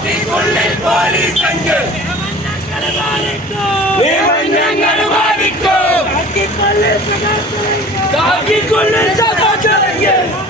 تكي گُلل قولي سنگل ويونجن گلاڙيکو ويونجن گلاڙيکو تكي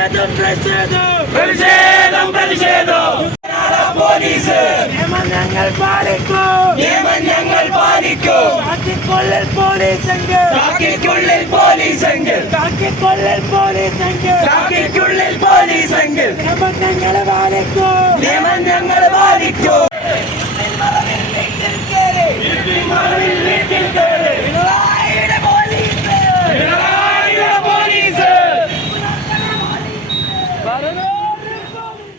பிரதிஷேதம் பிரதிஷேதம் பிரதிஷேதம் பிரதிஷேதம் police நியமனங்கள் பாதிக்கும் நியமனங்கள் பாதிக்கும் தாக்கிக்கொள்ளல் போலீசங்கள் தாக்கிக்கொள்ளல் போலீசங்கள் தாக்கிக்கொள்ளல் போலீசங்கள் தாக்கிக்கொள்ளல் போலீசங்கள் நியமனங்களை பாதிக்கும் Got it.